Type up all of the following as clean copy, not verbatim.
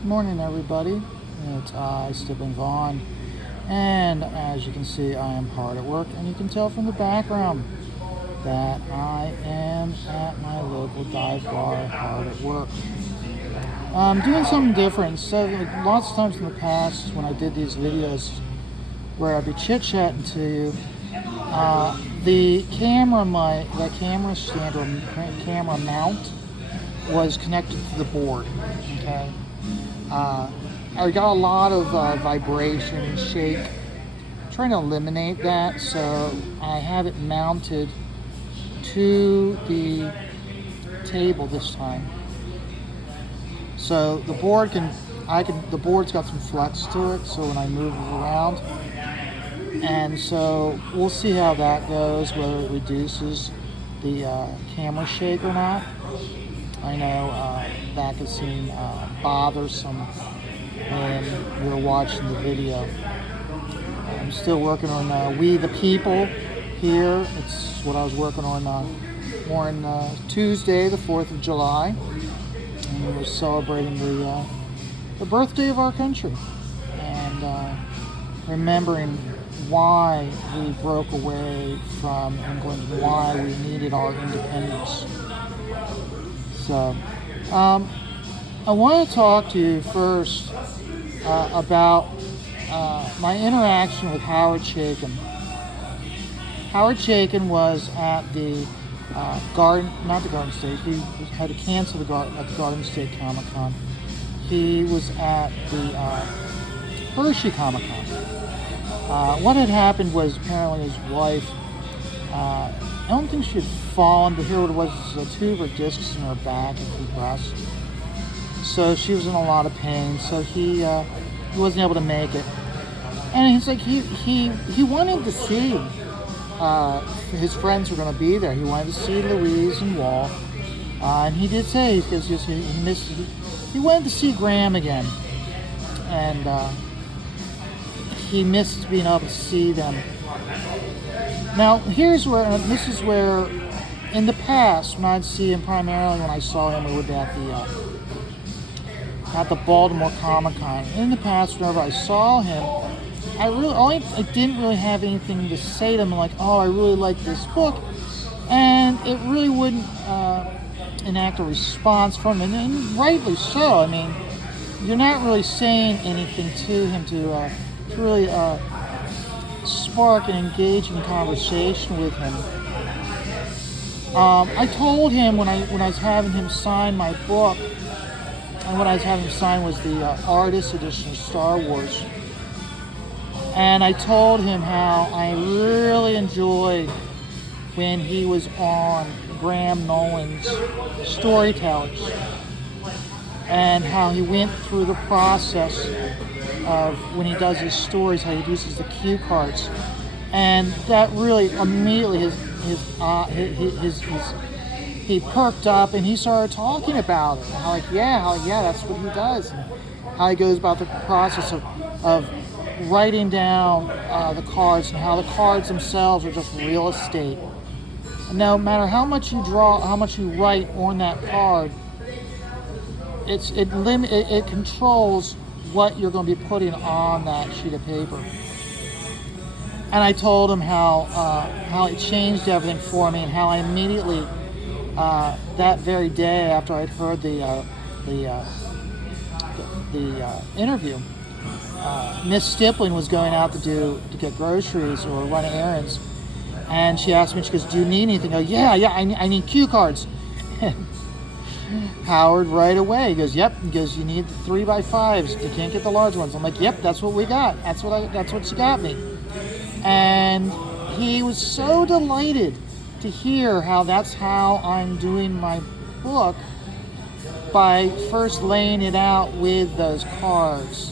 Good morning, everybody. It's I, Stippling Vaughn, and as you can see, I am hard at work, and you can tell from the background that I am at my local dive bar, hard at work. I'm doing something different. So, lots of times in the past, when I did these videos where I'd be chit-chatting to you, the camera stand or camera mount was connected to the board. Okay. I got a lot of vibration and shake. I'm trying to eliminate that, so I have it mounted to the table this time. So the the board's got some flex to it, so when I move it around, and so we'll see how that goes, whether it reduces the camera shake or not. I know that could seem bothersome when you're watching the video. I'm still working on We the People here. It's what I was working on Tuesday, the 4th of July. And we're celebrating the birthday of our country. And remembering why we broke away from England and why we needed our independence. So, I want to talk to you first about my interaction with Howard Chaykin. Howard Chaykin was at the not the Garden State. He had to cancel at the Garden State Comic Con. He was at the Hershey Comic Con. What had happened was apparently his wife. I don't think she had fallen, but here what it was two of her discs in her back and compressed. So she was in a lot of pain, so he wasn't able to make it. And he's like, he wanted to see his friends were going to be there. He wanted to see Louise and Walt. And he did say, because he wanted to see Graham again. And he missed being able to see them. Now, this is where, in the past, when I'd see him, primarily when I saw him, it would be at the Baltimore Comic Con. In the past, whenever I saw him, I didn't really have anything to say to him, like, oh, I really like this book, and it really wouldn't enact a response from him, and rightly so. I mean, you're not really saying anything to him to really spark an engaging conversation with him. I told him when I was having him sign my book, and what I was having him sign was the artist edition of Star Wars. And I told him how I really enjoyed when he was on Graham Nolan's Storytellers, and how he went through the process of when he does his stories, how he uses the cue cards, and that really immediately he perked up and he started talking about it. How that's what he does, and how he goes about the process of writing down the cards, and how the cards themselves are just real estate. And no matter how much you draw, how much you write on that card, it controls what you're going to be putting on that sheet of paper. And I told him how it changed everything for me, and how I immediately, that very day after I'd heard the interview, Miss Stippling was going out to get groceries or run errands, and she asked me, she goes, "Do you need anything?" I go, yeah, I need cue cards. Howard right away, he goes, "Yep." He goes, "You need the 3x5s. You can't get the large ones." I'm like, "Yep, that's what we got. That's what she got me." And he was so delighted to hear how that's how I'm doing my book, by first laying it out with those cards,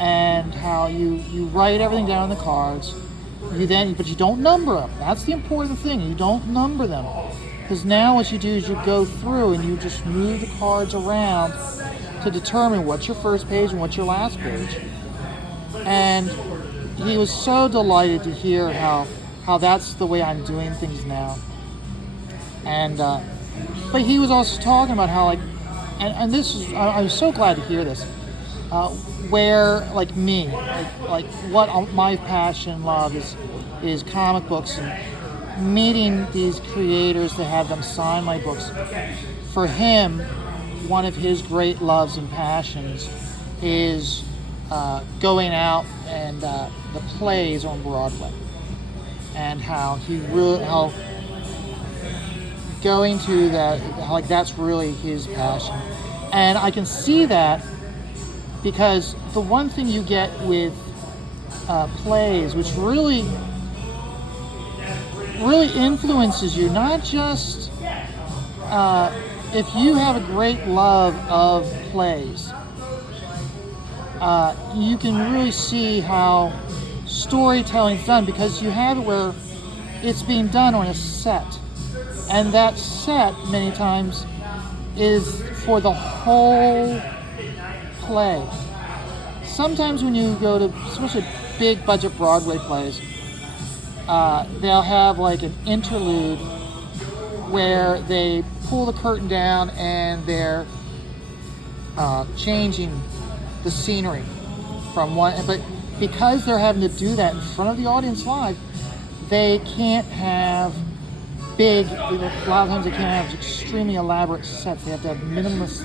and how you write everything down on the cards. But you don't number them. That's the important thing. You don't number them. Because now what you do is you go through and you just move the cards around to determine what's your first page and what's your last page. And he was so delighted to hear how that's the way I'm doing things now. And but he was also talking about how, like, and this is, I was so glad to hear this. where, like me, like what my passion and love is comic books and meeting these creators to have them sign my books. For him, one of his great loves and passions is going out and the plays on Broadway, and how going to that, like that's really his passion. And I can see that because the one thing you get with plays, which really influences you, not just if you have a great love of plays, you can really see how storytelling's done, because you have it where it's being done on a set, and that set many times is for the whole play. Sometimes when you go to, especially big budget Broadway plays, they'll have like an interlude where they pull the curtain down and they're changing the scenery from one, but because they're having to do that in front of the audience live, they can't have big, a lot of times they can't have extremely elaborate sets. They have to have minimalist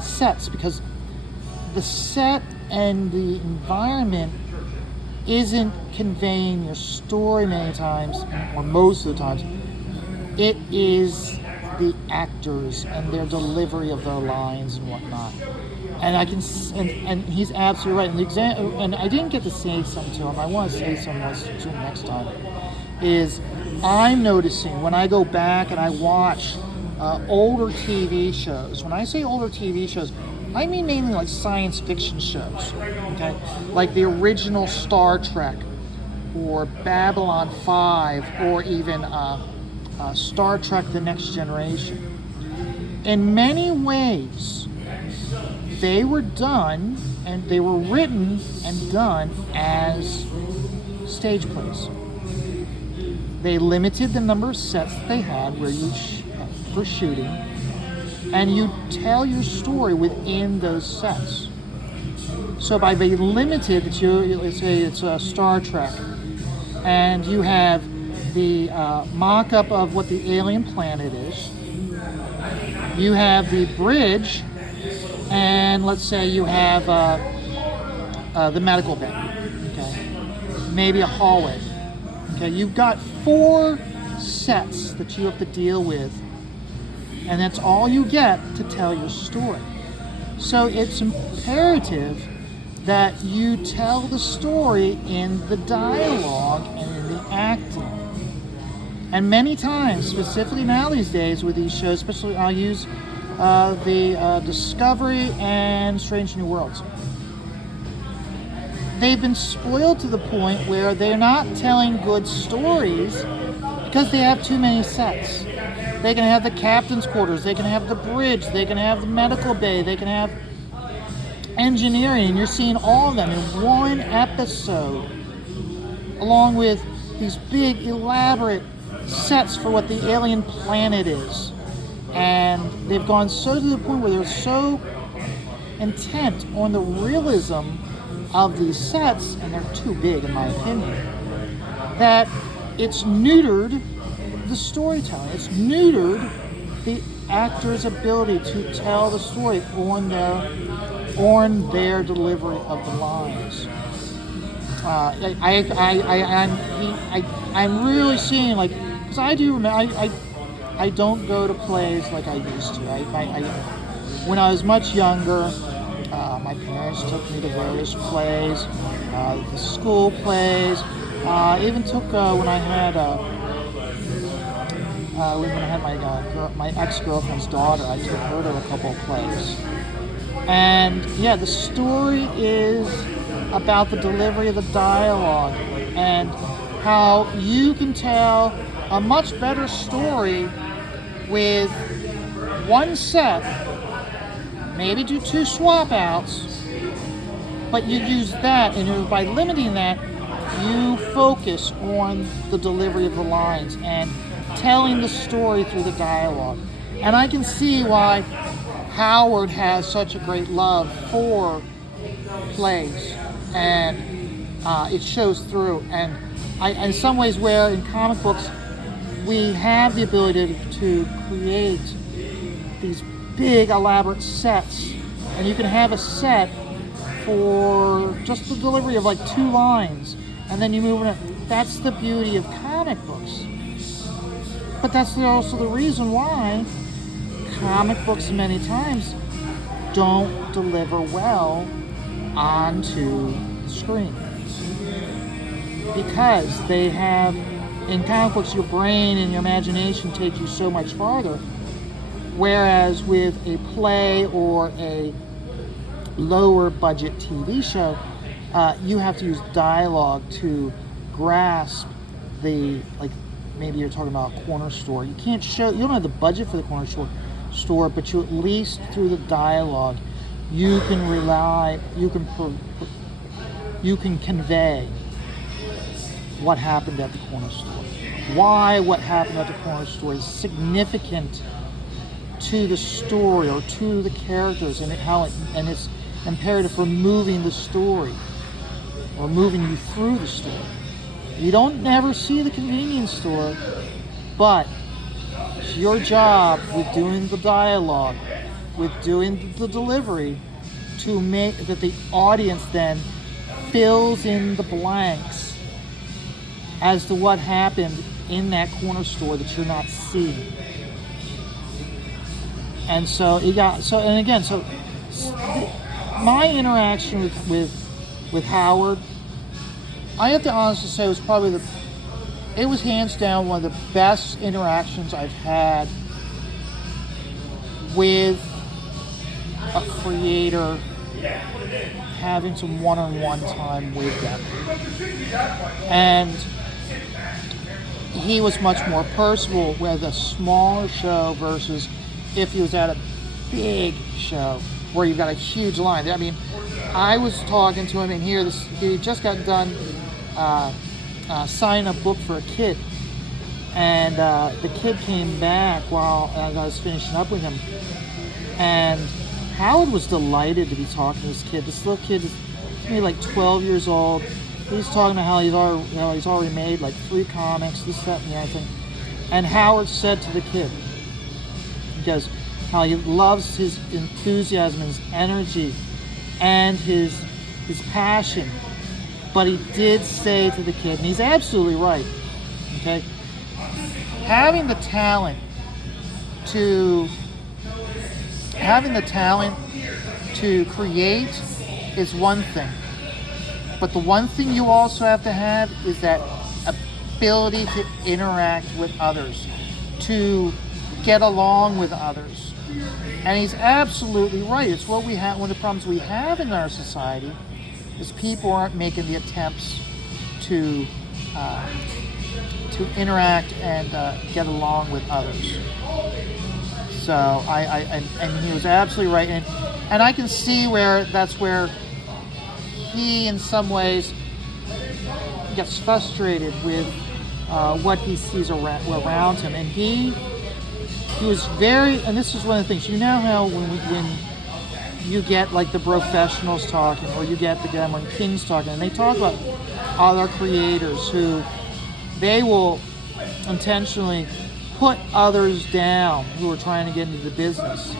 sets, because the set and the environment isn't conveying your story many times, or most of the times. It is the actors and their delivery of their lines and whatnot. And I can, and he's absolutely right. And I didn't get to say something to him. I want to say something else to him next time. Is I'm noticing when I go back and I watch older TV shows. When I say older TV shows, I mean mainly like science fiction shows. Okay, like the original Star Trek, or Babylon 5, or even Star Trek: The Next Generation. In many ways, they were done, and they were written and done as stage plays. They limited the number of sets that they had where you for shooting, and you tell your story within those sets. So by being limited, let's say it's a Star Trek, and you have the mock-up of what the alien planet is. You have the bridge, and let's say you have the medical bay, okay? Maybe a hallway. Okay, you've got 4 sets that you have to deal with, and that's all you get to tell your story. So it's imperative that you tell the story in the dialogue and in the acting. And many times, specifically now these days with these shows, especially I'll use the Discovery and Strange New Worlds. They've been spoiled to the point where they're not telling good stories because they have too many sets. They can have the captain's quarters, they can have the bridge, they can have the medical bay, they can have engineering, and you're seeing all of them in one episode, along with these big elaborate sets for what the alien planet is. And they've gone so to the point where they're so intent on the realism of these sets, and they're too big in my opinion, that it's neutered the storytelling. It's neutered the actor's ability to tell the story on their delivery of the lines. I'm really seeing, like, because I do remember, I don't go to plays like I used to. When I was much younger, my parents took me to various plays, the school plays. Even took when I had my ex-girlfriend's daughter. I took her to a couple of plays, and yeah, the story is about the delivery of the dialogue and how you can tell a much better story with one set. Maybe do 2 swap outs, but you use that, and by limiting that, you focus on the delivery of the lines and telling the story through the dialogue. And I can see why Howard has such a great love for plays, and it shows through. And in some ways, where in comic books we have the ability to create these big elaborate sets, and you can have a set for just the delivery of like 2 lines, and then you move it. That's the beauty of comic books. But that's also the reason why comic books many times don't deliver well onto the screen. Because they have, in comic books, your brain and your imagination take you so much farther. Whereas with a play or a lower budget TV show, you have to use dialogue to grasp the, like, maybe you're talking about a corner store. You don't have the budget for the corner store, but you at least through the dialogue, you can convey what happened at the corner store. Why what happened at the corner store is significant to the story or to the characters, and and it's imperative for moving the story or moving you through the story. You don't never see the convenience store, but it's your job with doing the dialogue, with doing the delivery, to make that the audience then fills in the blanks as to what happened in that corner store that you're not seeing. And so my interaction with Howard, I have to honestly say, it was hands down one of the best interactions I've had with a creator, having some one-on-one time with them. And he was much more personable with a smaller show versus if he was at a big show where you've got a huge line. I mean, I was talking to him, and he just got done signing a book for a kid, and the kid came back while I was finishing up with him, and Howard was delighted to be talking to this kid. This little kid is maybe like 12 years old. He's talking about how he's already made like 3 comics, this, that, and the other thing. And Howard said to the kid, he goes, how he loves his enthusiasm, his energy, and his passion. But he did say to the kid, and he's absolutely right, okay? Having the talent to create is one thing. But the one thing you also have to have is that ability to interact with others, to get along with others. And he's absolutely right. It's what we have. One of the problems we have in our society is people aren't making the attempts to interact and get along with others. So and he was absolutely right. And I can see where he, in some ways, gets frustrated with what he sees around him. And he was very, and this is one of the things, you know how when you get like the professionals talking, or you get the Gammon Kings talking, and they talk about other creators who they will intentionally put others down who are trying to get into the business.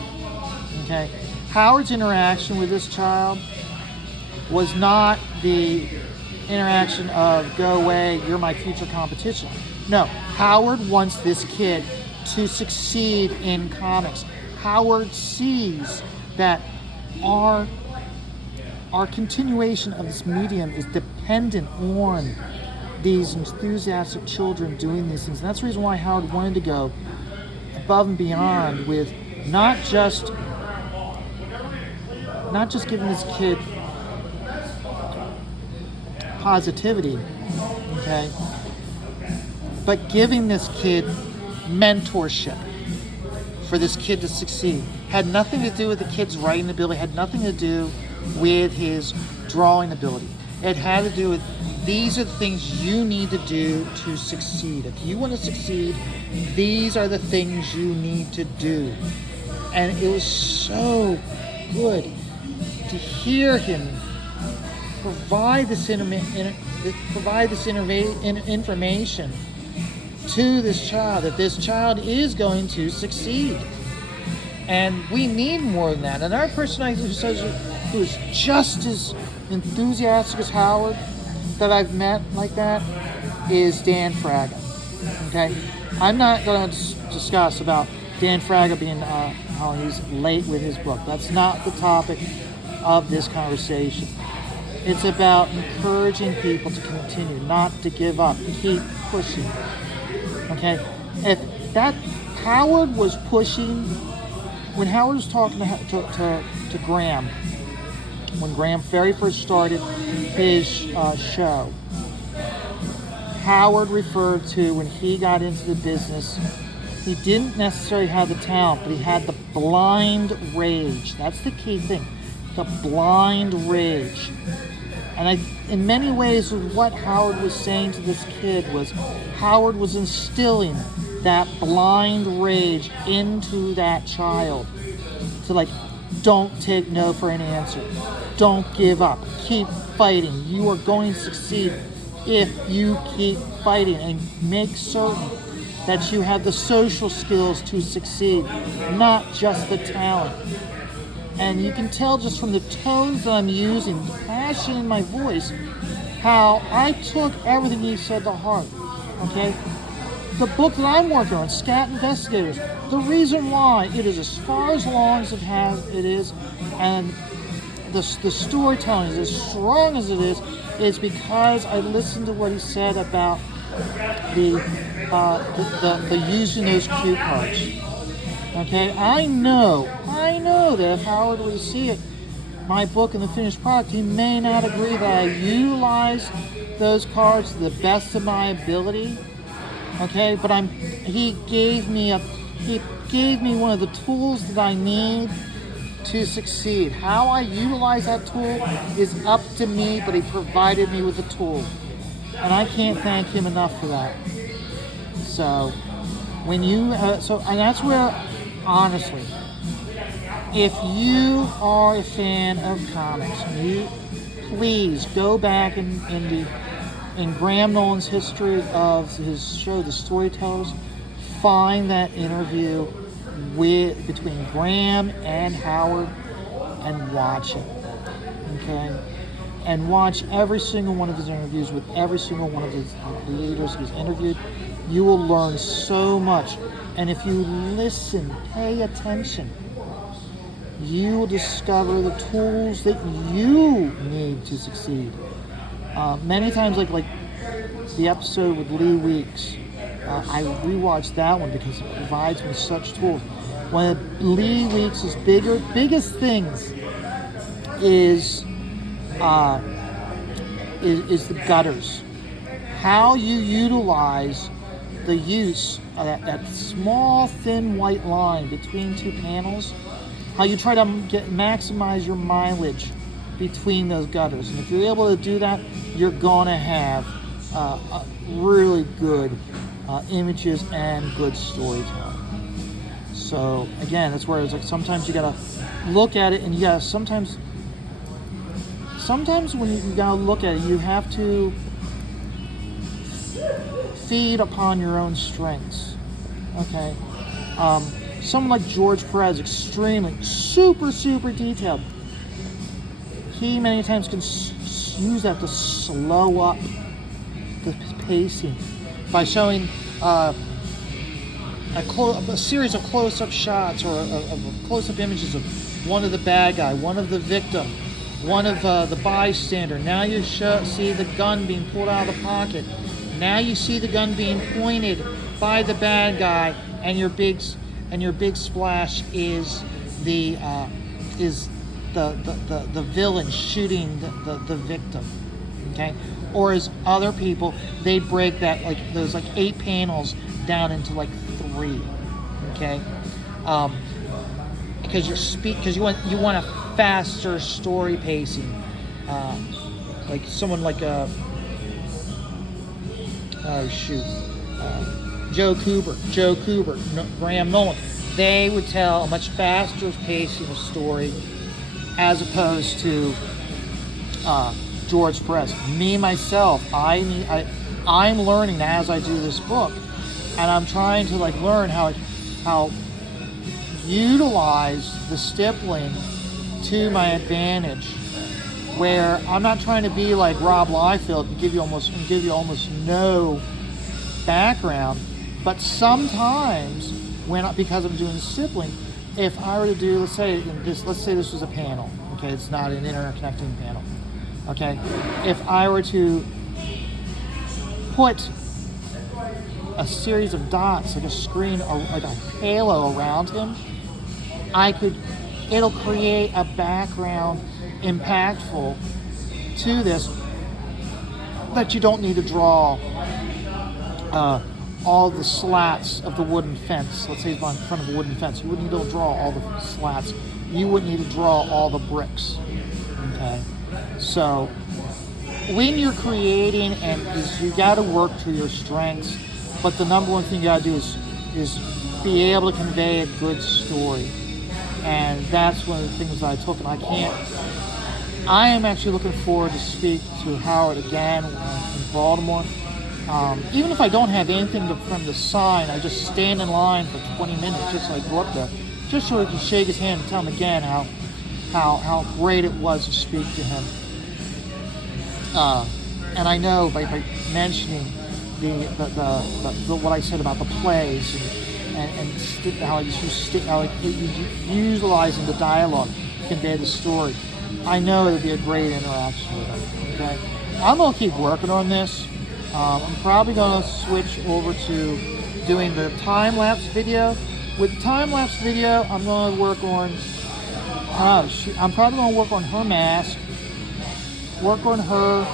Okay, Howard's interaction with this child was not the interaction of go away, you're my future competition. No, Howard wants this kid to succeed in comics. Howard sees that our continuation of this medium is dependent on these enthusiastic children doing these things. And that's the reason why Howard wanted to go above and beyond with not just giving this kid positivity, okay, but giving this kid mentorship for this kid to succeed. Had nothing to do with the kid's writing ability, had nothing to do with his drawing ability. It had to do with, these are the things you need to do to succeed. If you want to succeed, these are the things you need to do. And it was so good to hear him provide this information to this child, that this child is going to succeed. And we need more than that. Another person who is just as enthusiastic as Howard that I've met like that is Dan Fraga. Okay, I'm not going to discuss about Dan Fraga being how he's late with his book. That's not the topic of this conversation. It's about encouraging people to continue, not to give up, keep pushing. Okay, if that Howard was pushing, when Howard was talking to Graham, when Graham very first started his show, Howard referred to when he got into the business, he didn't necessarily have the talent, but he had the blind rage. That's the key thing, the blind rage. And in many ways, what Howard was saying to this kid was, Howard was instilling that blind rage into that child. To don't take no for an answer. Don't give up. Keep fighting. You are going to succeed if you keep fighting, and make certain that you have the social skills to succeed, not just the talent. And you can tell just from the tones that I'm using, the passion in my voice, how I took everything he said to heart. Okay? The book that I'm working on, Scat Investigators, the reason why it is as far as long as it is, and the storytelling is as strong as it is because I listened to what he said about the using those cue cards. Okay, I know that if Howard were to see it, my book and the finished product, he may not agree that I utilize those cards to the best of my ability. Okay, but he gave me one of the tools that I need to succeed. How I utilize that tool is up to me, but he provided me with the tool, and I can't thank him enough for that. So when you and that's where, honestly, if you are a fan of comics, you please go back in Graham Nolan's history of his show, The Storytellers, find that interview between Graham and Howard and watch it. Okay? And watch every single one of his interviews with every single one of his leaders he's interviewed. You will learn so much. And if you listen, pay attention, you will discover the tools that you need to succeed. Many times, like the episode with Lee Weeks, I rewatched that one because it provides me such tools. One of Lee Weeks' biggest things is the gutters. How you utilize the use of that small, thin white line between two panels. How you try to maximize your mileage between those gutters. And if you're able to do that, you're going to have really good images and good storytelling. So again, that's where it's like sometimes you gotta look at it, and you gotta sometimes when you gotta look at it, you have to feed upon your own strengths. Okay. Someone like George Perez, extremely, super detailed. He many times can use that to slow up the pacing by showing a series of close-up shots or of close-up images of one of the bad guy, one of the victim, one of the bystander. Now you see the gun being pulled out of the pocket. Now you see the gun being pointed by the bad guy, and your big splash is the villain shooting the victim. Okay, or as other people, they break that those 8 panels down into 3. Okay, because you want a faster story pacing. Like someone like Joe Kubert, Graham Nolan, they would tell a much faster pacing of story as opposed to George Perez. Me myself, I'm learning as I do this book, and I'm trying to like learn how utilize the stippling to my advantage, where I'm not trying to be like Rob Liefeld and give you almost no background, but sometimes because I'm doing stippling, if I were to do, let's say this was a panel, okay, it's not an interconnecting panel, okay, if I were to put a series of dots, like a screen, like a halo around him, it'll create a background impactful to this that you don't need to draw all the slats of the wooden fence. Let's say it's in front of a wooden fence. You wouldn't need to draw all the slats. You wouldn't need to draw all the bricks. Okay, so when you're creating, you got to work to your strengths, but the number one thing you got to do is be able to convey a good story, and that's one of the things that I took. And I am actually looking forward to speak to Howard again in Baltimore. Even if I don't have anything from the sign, I just stand in line for 20 minutes, just like go up there, just so I can shake his hand and tell him again how great it was to speak to him. And I know by mentioning the what I said about the plays and how utilizing the dialogue to convey the story, I know it'll be a great interaction with him. Okay, I'm gonna keep working on this. I'm probably gonna switch over to doing the time-lapse video. With the time-lapse video, I'm gonna work on. I'm probably gonna work on her mask, work on her,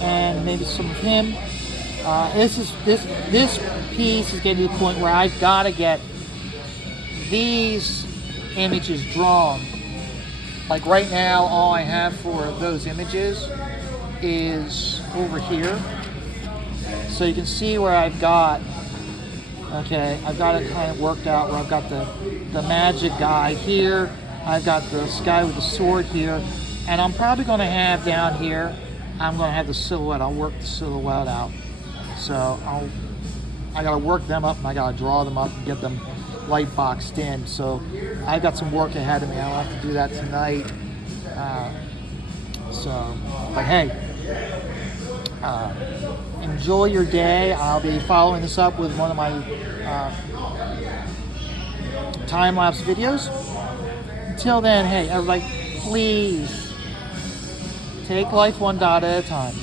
and maybe some of him. This piece is getting to the point where I've got to get these images drawn. Like right now, all I have for those images is over here. So you can see where I've got it kind of worked out where I've got the magic guy here. I've got this guy with the sword here. And I'm probably going to have down here, I'm going to have the silhouette. I'll work the silhouette out. So I got to work them up and I got to draw them up and get them light boxed in. So I've got some work ahead of me. I'll have to do that tonight. But hey, enjoy your day. I'll be following this up with one of my time-lapse videos. Until then, hey, everybody, please take life one dot at a time.